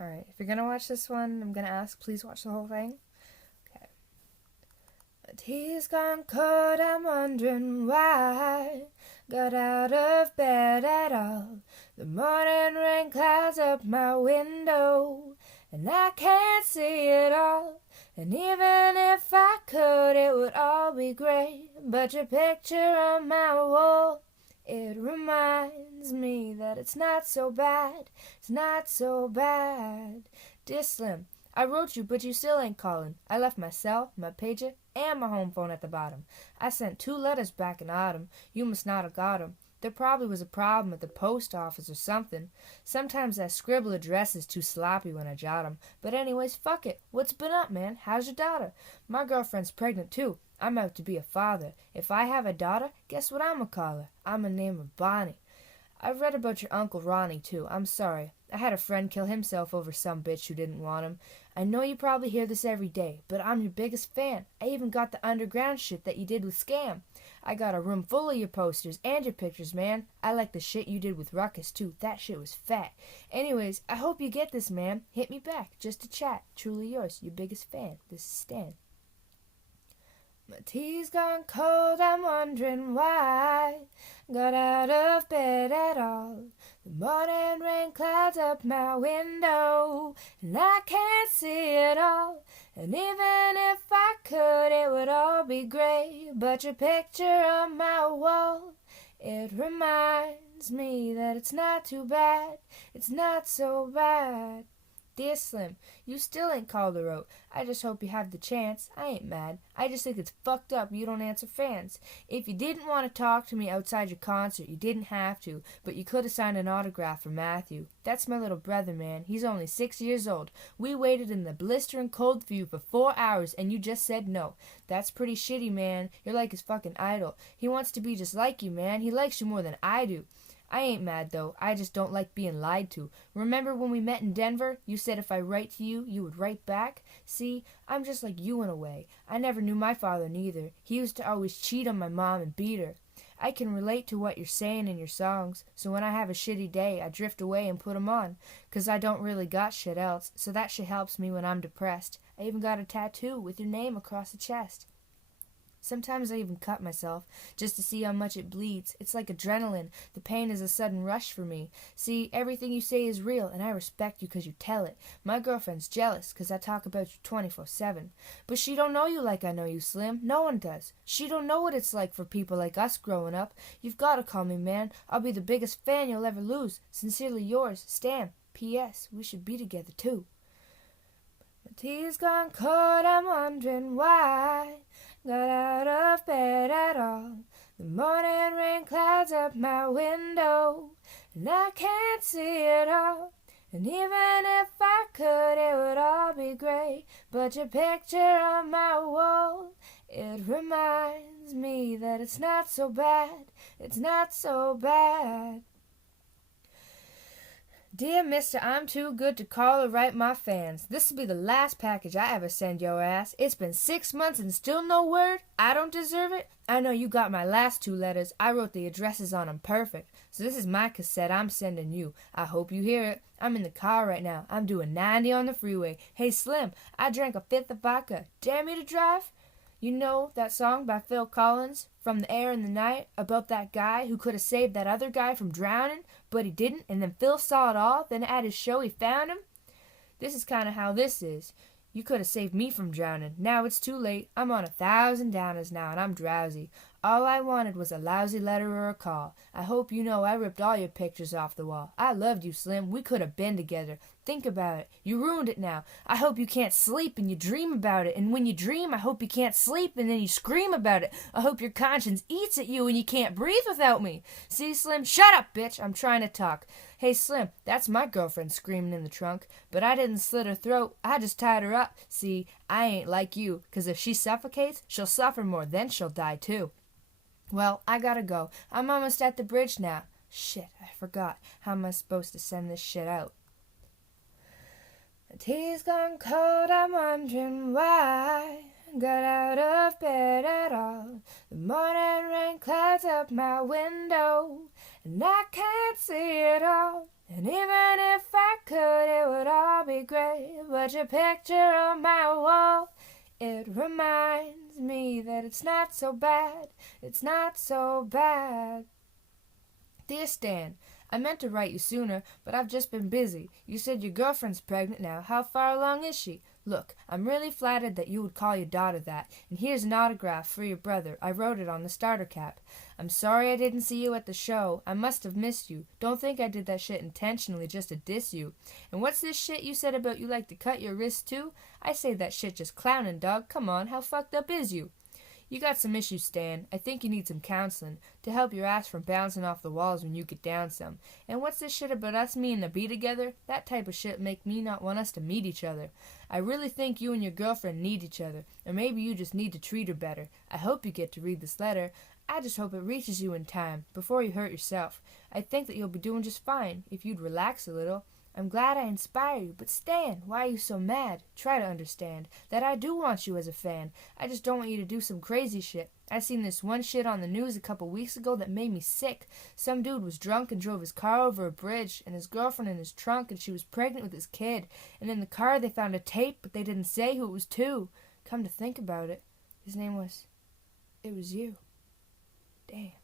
Alright, if you're gonna watch this one, I'm gonna ask, please watch the whole thing. Okay. But he's gone cold, I'm wondering why. Got out of bed at all. The morning rain clouds up my window, and I can't see it all. And even if I could, it would all be great. But your picture on my wall, it reminds me that it's not so bad. It's not so bad. Dear Slim, I wrote you, but you still ain't calling. I left my cell, my pager, and my home phone at the bottom. I sent 2 letters back in autumn. You must not have got 'em. There probably was a problem at the post office or something. Sometimes I scribble addresses too sloppy when I jot 'em. But anyways, fuck it. What's been up, man? How's your daughter? My girlfriend's pregnant too. I'm out to be a father. If I have a daughter, guess what I'ma call her? I'ma name her Bonnie. I've read about your Uncle Ronnie, too. I'm sorry. I had a friend kill himself over some bitch who didn't want him. I know you probably hear this every day, but I'm your biggest fan. I even got the underground shit that you did with Scam. I got a room full of your posters and your pictures, man. I like the shit you did with Ruckus, too. That shit was fat. Anyways, I hope you get this, man. Hit me back, just to chat. Truly yours, your biggest fan. This is Stan. My tea's gone cold, I'm wondering why. Got out of bed at all. The morning rain clouds up my window, and I can't see it all. And even if I could, it would all be great. But your picture on my wall, it reminds me that it's not too bad. It's not so bad. Dear Slim, you still ain't called or wrote. I just hope you have the chance. I ain't mad. I just think it's fucked up you don't answer fans. If you didn't want to talk to me outside your concert, you didn't have to, but you could have signed an autograph for Matthew. That's my little brother, man. He's only 6 years old. We waited in the blistering cold for you for 4 hours, and you just said no. That's pretty shitty, man. You're like his fucking idol. He wants to be just like you, man. He likes you more than I do. I ain't mad, though. I just don't like being lied to. Remember when we met in Denver? You said if I write to you, you would write back? See, I'm just like you in a way. I never knew my father neither. He used to always cheat on my mom and beat her. I can relate to what you're saying in your songs, so when I have a shitty day, I drift away and put 'em on, 'cause I don't really got shit else, so that shit helps me when I'm depressed. I even got a tattoo with your name across the chest. Sometimes I even cut myself, just to see how much it bleeds. It's like adrenaline. The pain is a sudden rush for me. See, everything you say is real, and I respect you 'cause you tell it. My girlfriend's jealous 'cause I talk about you 24/7. But she don't know you like I know you, Slim. No one does. She don't know what it's like for people like us growing up. You've got to call me, man. I'll be the biggest fan you'll ever lose. Sincerely yours, Stan. P.S. We should be together, too. My tea's gone cold, I'm wondering why. Got out of bed at all. The morning rain clouds up my window, and I can't see it all. And even if I could, it would all be great. But your picture on my wall, it reminds me that it's not so bad. It's not so bad. Dear Mister, I'm too good to call or write my fans. This'll be the last package I ever send your ass. It's been 6 months and still no word? I don't deserve it? I know you got my last 2 letters. I wrote the addresses on 'em perfect. So this is my cassette I'm sending you. I hope you hear it. I'm in the car right now. I'm doing 90 on the freeway. Hey Slim, I drank a 5th of vodka. Dare me to drive? You know that song by Phil Collins, From the Air in the Night, about that guy who could have saved that other guy from drowning, but he didn't, and then Phil saw it all, then at his show he found him? This is kind of how this is. You could have saved me from drowning. Now it's too late. I'm on 1,000 downers now, and I'm drowsy. All I wanted was a lousy letter or a call. I hope you know I ripped all your pictures off the wall. I loved you, Slim. We could have been together. Think about it. You ruined it now. I hope you can't sleep and you dream about it. And when you dream, I hope you can't sleep and then you scream about it. I hope your conscience eats at you and you can't breathe without me. See, Slim? Shut up, bitch. I'm trying to talk. Hey, Slim, that's my girlfriend screaming in the trunk. But I didn't slit her throat. I just tied her up. See, I ain't like you, 'cause if she suffocates, she'll suffer more. Then she'll die, too. Well, I gotta go. I'm almost at the bridge now. Shit, I forgot. How am I supposed to send this shit out? The tea's gone cold, I'm wondering why. Got out of bed at all. The morning rain clouds up my window, and I can't see it all. And even if I could, it would all be be great, but your picture on my wall, it reminds me that it's not so bad, it's not so bad. Dear Stan, I meant to write you sooner, but I've just been busy. You said your girlfriend's pregnant now. How far along is she? Look, I'm really flattered that you would call your daughter that, and here's an autograph for your brother. I wrote it on the starter cap. I'm sorry I didn't see you at the show. I must have missed you. Don't think I did that shit intentionally just to diss you. And what's this shit you said about you like to cut your wrists too? I say that shit just clowning, dog. Come on, how fucked up is you? You got some issues, Stan. I think you need some counseling to help your ass from bouncing off the walls when you get down some. And what's this shit about us meeting to be together? That type of shit make me not want us to meet each other. I really think you and your girlfriend need each other, or maybe you just need to treat her better. I hope you get to read this letter. I just hope it reaches you in time, before you hurt yourself. I think that you'll be doing just fine, if you'd relax a little. I'm glad I inspire you, but Stan, why are you so mad? Try to understand that I do want you as a fan. I just don't want you to do some crazy shit. I seen this one shit on the news a couple weeks ago that made me sick. Some dude was drunk and drove his car over a bridge, and his girlfriend in his trunk, and she was pregnant with his kid. And in the car they found a tape, but they didn't say who it was to. Come to think about it, it was you. Damn.